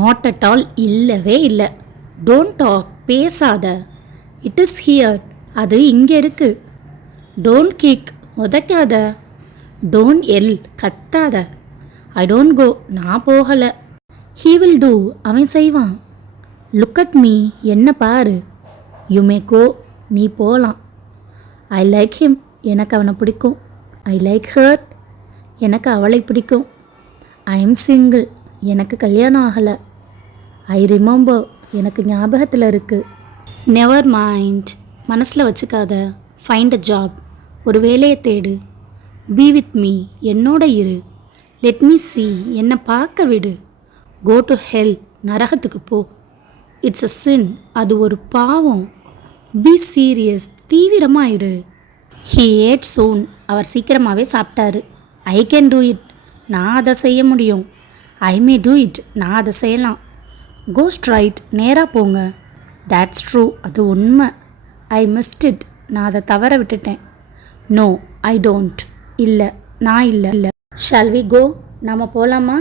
Not at all, இல்லவே இல்லை. Don't talk, பேசாத. இட் இஸ் ஹியர், அது இங்கே இருக்கு. டோன்ட் கிக், உதைக்காத. டோன்ட் எல், கத்தாத. ஐ டோன்ட் கோ, நான் போகலை. ஹீ வில் டூ, அவன் செய்வான். லுக் அட் மீ, என்ன பாரு. யூ மே கோ, நீ போகலாம். ஐ லைக் ஹிம், எனக்கு அவனை பிடிக்கும். ஐ லைக் ஹர், எனக்கு அவளை பிடிக்கும். ஐ எம் சிங்கிள், எனக்கு கல்யாணம் ஆகலை. ஐ ரிமெம்பர், எனக்கு ஞாபகத்தில் இருக்குது. நெவர் மைண்ட், மனசில் வச்சுக்காத. ஃபைண்ட் அ ஜாப், ஒரு வேலையை தேடு. பி வித் மீ, என்னோட இரு. லெட் மீ சி, என்னை பார்க்க விடு. கோ டு ஹெல், நரகத்துக்கு போ. இட்ஸ் அ சின், அது ஒரு பாவம். பி சீரியஸ், தீவிரமாக இரு. ஹீ ஏட் சூன், அவர் சீக்கிரமாகவே சாப்பிட்டாரு. ஐ கேன் டூ இட், நான் அதை செய்ய முடியும். ஐ மே டூ இட், நான் அதை செய்யலாம். கோ ஸ்ட்ரைட், நேராக போங்க. தேட்ஸ் ட்ரூ, அது உண்மை. ஐ மிஸ்ட் இட், நான் அதை தவற விட்டுட்டேன். நோ, ஐ டோன்ட், இல்லை, நான் இல்லை. ஷால் வி கோ, நாம் போகலாமா?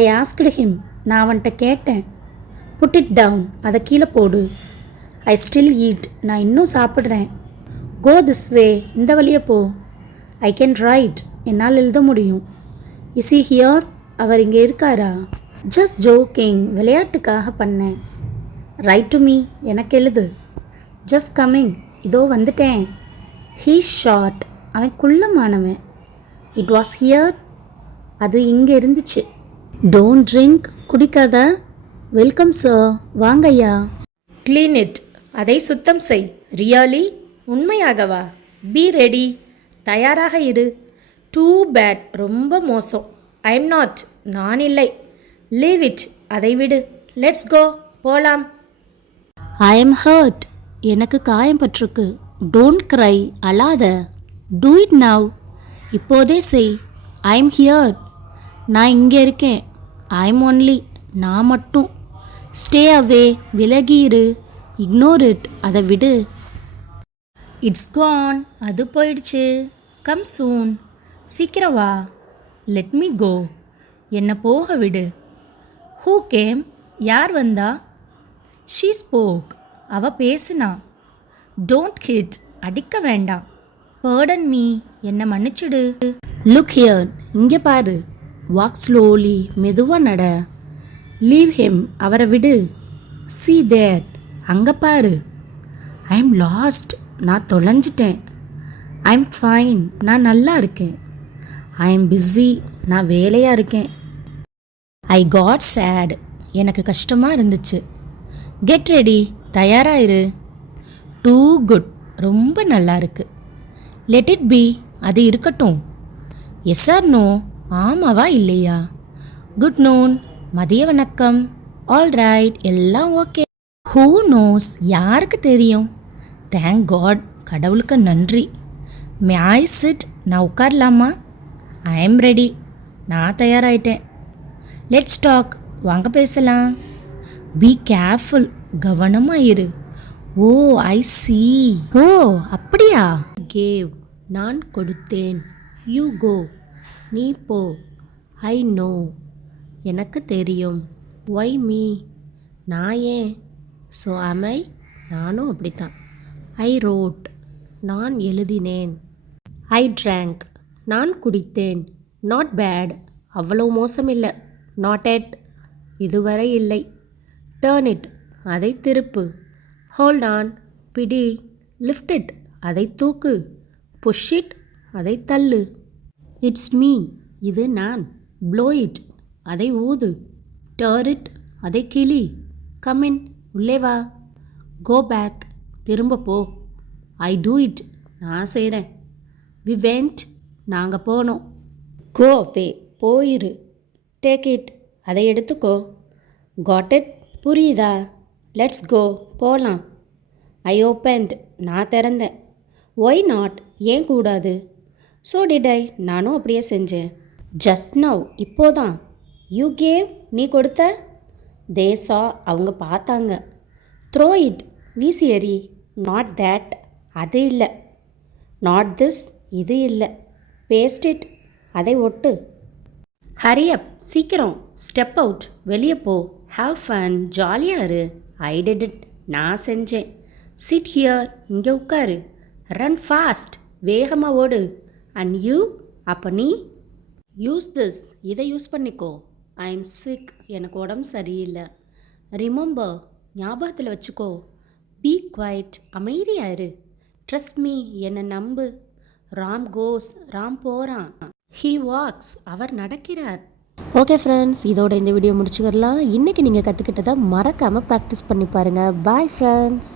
ஐ ஆஸ்க்டு ஹிம், நான் அவன்கிட்ட கேட்டேன். புட் இட் டவுன், அதை கீழே போடு. ஐ ஸ்டில் ஈட், நான் இன்னும் சாப்பிட்றேன். கோ திஸ் வே, இந்த வழியே போ. ஐ கேன் ரைட், என்னால் எழுத முடியும். இஸ் ஹி ஹியர், அவர் இங்கே இருக்காரா? ஜஸ்ட் ஜோக்கிங், விளையாட்டுக்காக பண்ணேன். ரைட் டு மீ, எனக்கு எழுது. ஜஸ்ட் கம்மிங், இதோ வந்துட்டேன். ஹீ ஷார்ட், அவன் குள்ளமானவன். இட் வாஸ் ஹியர், அது இங்கே இருந்துச்சு. டோன்ட் ட்ரிங்க், குடிக்காத. வெல்கம் சார், வாங்கய்யா. க்ளீன் இட், அதை சுத்தம் செய். ரியலி, உண்மையாகவா? பி ரெடி, தயாராக இரு. டூ பேட், ரொம்ப மோசம். ஐ எம் நாட், நான் இல்லை. லீவ் இட், அதை விடு. லெட்ஸ் கோ, போலாம். ஐ எம் ஹர்ட், எனக்கு காயம் பட்டிருக்கு. டோன்ட் க்ரை, அழாத. டூ இட் நவ், இப்போதே செய். ஐ எம் ஹியர், நான் இங்கே இருக்கேன். ஐ எம் ஒன்லி, நான் மட்டும். ஸ்டே அவே, விலகியிரு. இக்னோர் இட், அதை விடு. இட்ஸ் கான், அது போயிடுச்சு. கம் சூன், சீக்கிரம் வா. லெட் மீ கோ, என்னை போக விடு. ஹூ கேம், யார் வந்தா? ஷீ ஸ்போக், அவ பேசுனா. டோன்ட் ஹிட், அடிக்க வேண்டாம். பர்டன் மீ, என்னை மன்னிச்சுடு. லுக் ஹியர், இங்கே பாரு. வாக் ஸ்லோலி, மெதுவாக நட. லீவ் ஹிம், அவரை விடு. சி தேர், அங்கே பாரு. ஐ எம் லாஸ்ட், நான் தொலைஞ்சிட்டேன். ஐ எம் ஃபைன், நான் நல்லா இருக்கேன். ஐ எம் பிஸி, நான் வேலையாக இருக்கேன். ஐ காட் சேட், எனக்கு கஷ்டமாக இருந்துச்சு. கெட் ரெடி, தயாராகிரு. டூ குட், ரொம்ப நல்லா இருக்கு. லெட் இட் பி, அது இருக்கட்டும். எஸ் ஆர் நோ, ஆமாவா இல்லையா? குட் நூன், மதிய வணக்கம். ஆல் ரைட், எல்லாம் ஓகே. ஹூ நோஸ், யாருக்கு தெரியும்? தேங்க் காட், கடவுளுக்கு நன்றி. மே ஐ சிட், நான் உட்காரலாமா? ஐ எம் ரெடி, நான் தயாராகிட்டேன். லெட்ஸ் டாக், வாங்க பேசலாம். பி கேர்ஃபுல், கவனமாக இரு. ஓ ஐ சி, ஓ அப்படியா? கேவ், நான் கொடுத்தேன். யூ கோ, நீ போ. ஐ நோ, எனக்கு தெரியும். ஒய் மீ, நான் ஏன்? ஸோ am I, நானும் அப்படித்தான். ஐ ரோட், நான் எழுதினேன். ஐ drank, நான் குடித்தேன். நாட் பேட், அவ்வளோ மோசமில்லை. நாட் எட், இதுவரை இல்லை. டேர்ன் இட், அதை திருப்பு. ஹோல்ட் ஆன், பிடி. லிஃப்ட் இட், அதை தூக்கு. புஷ் இட், அதை தள்ளு. இட்ஸ் மீ, இது நான். ப்ளோ இட், அதை ஊது. டர் இட், அதை கிளி. கம் இன், உள்ளே வா. கோ பேக், திரும்ப போ. ஐ டூ இட், நான் செய்கிறேன். வி வெண்ட், நாங்கள் போனோம். கோ அவே, போயிரு. டேக் இட், அதை எடுத்துக்கோ. காட் இட், புரியுதா? லெட்ஸ் கோ, போகலாம். ஐ ஓப்பன்ட், நான் திறந்தேன். ஒய் நாட், ஏன் கூடாது? ஸோ டிட் ஐ, நானும் அப்படியே செஞ்சேன். ஜஸ்ட் நவ், இப்போதான். யூ கேவ், நீ கொடுத்த. தே சா, அவங்க பார்த்தாங்க. த்ரோ இட், வீசி எறி. நாட் தேட், அது இல்லை. நாட் திஸ், இது இல்லை. பேஸ்ட் இட், அதை ஒட்டு. ஹரி அப், சீக்கிரம். ஸ்டெப் அவுட், வெளியே போ. ஹாவ் ஃபன், ஜாலியாக இரு. ஐ டிட் இட், நான் செஞ்சேன். சிட் ஹியர், இங்கே உட்காரு. ரன் ஃபாஸ்ட், வேகமாக ஓடு. அண்ட் யூ, அப்போ நீ? யூஸ் திஸ், இதை யூஸ் பண்ணிக்கோ. ஐ எம் சிக், எனக்கு உடம்பு சரியில்லை. ரிமெம்பர், ஞாபகத்தில் வச்சுக்கோ. பி குவைட், அமைதியாயிரு. ட்ரஸ்ட் மீ, என்னை நம்பு. ராம் கோஸ், ராம் போகிறான். ஹீ வாக்ஸ், அவர் நடக்கிறார். ஓகே ஃப்ரெண்ட்ஸ், இதோட இந்த வீடியோ முடிச்சுக்கலாம். இன்றைக்கி நீங்கள் கற்றுக்கிட்டதை மறக்காமல் ப்ராக்டிஸ் பண்ணி பாருங்கள். Bye friends.